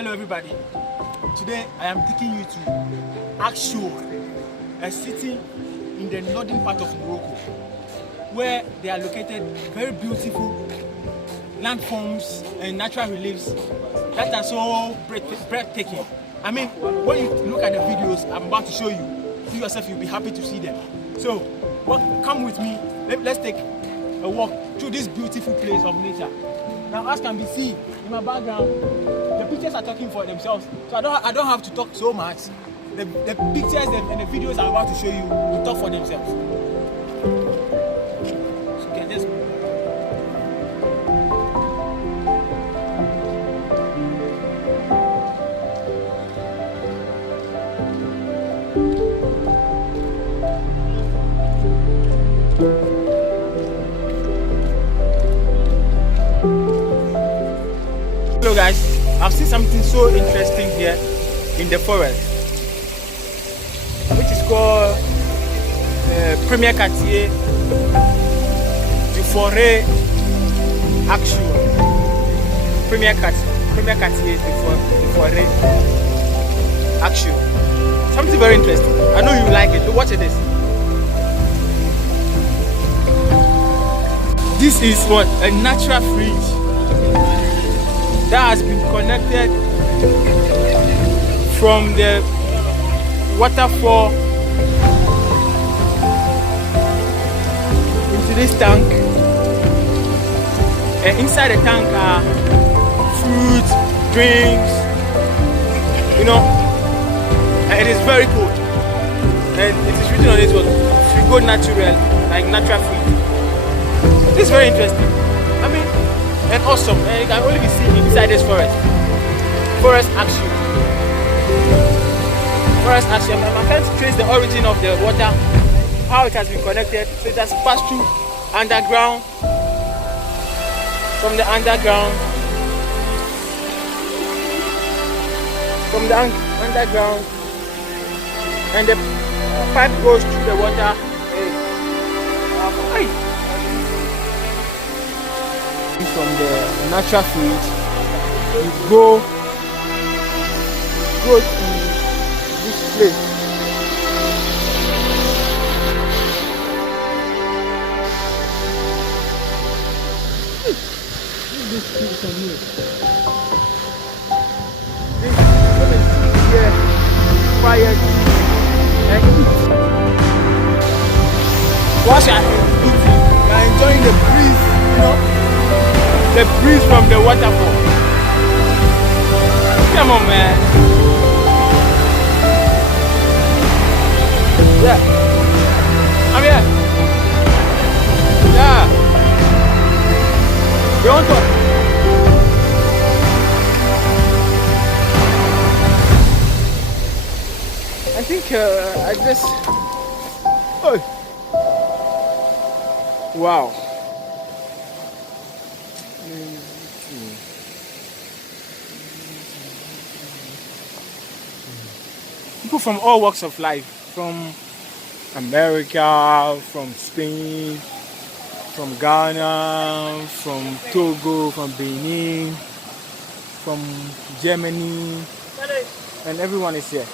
Hello everybody. Today I am taking you to Akchour, a city in the northern part of Morocco, where they are located very beautiful landforms and natural reliefs that are so breathtaking. I mean, when you look at the videos I'm about to show you, you yourself you'll be happy to see them. So, come with me. Let's take a walk through this beautiful place of nature. Now, as can be seen in my background, the pictures are talking for themselves. So I don't have to talk so much. The pictures and the videos I'm about to show you will talk for themselves. So you can just Hello guys, I've seen something so interesting here in the forest, which is called Premier Quartier du Forêt Akchour. Premier Quartier du Forêt Akchour. Something very interesting. I know you like it. Look, watch this. This is what? A natural fridge that has been connected from the waterfall into this tank, and inside the tank are fruits, drinks, and it is very cold, and it is written on it what frigo natural, like natural food. This is very interesting. I mean, and awesome, and it can only be seen inside this forest. Forest Akchour. Forest Akchour. I can't trace the origin of the water, how it has been connected. So it has passed through underground, from the underground, and the pipe goes through the water. From the natural fluid, you go to this place. This is on me. This is here, quiet and eat. Watch out, you are enjoying the breeze, the breeze from the waterfall. Come on, man. Yeah. I'm here. Yeah. You want to? I think I just. Oh. Wow. People from all walks of life, from America, from Spain, from Ghana, from Togo, from Benin, from Germany, and everyone is here.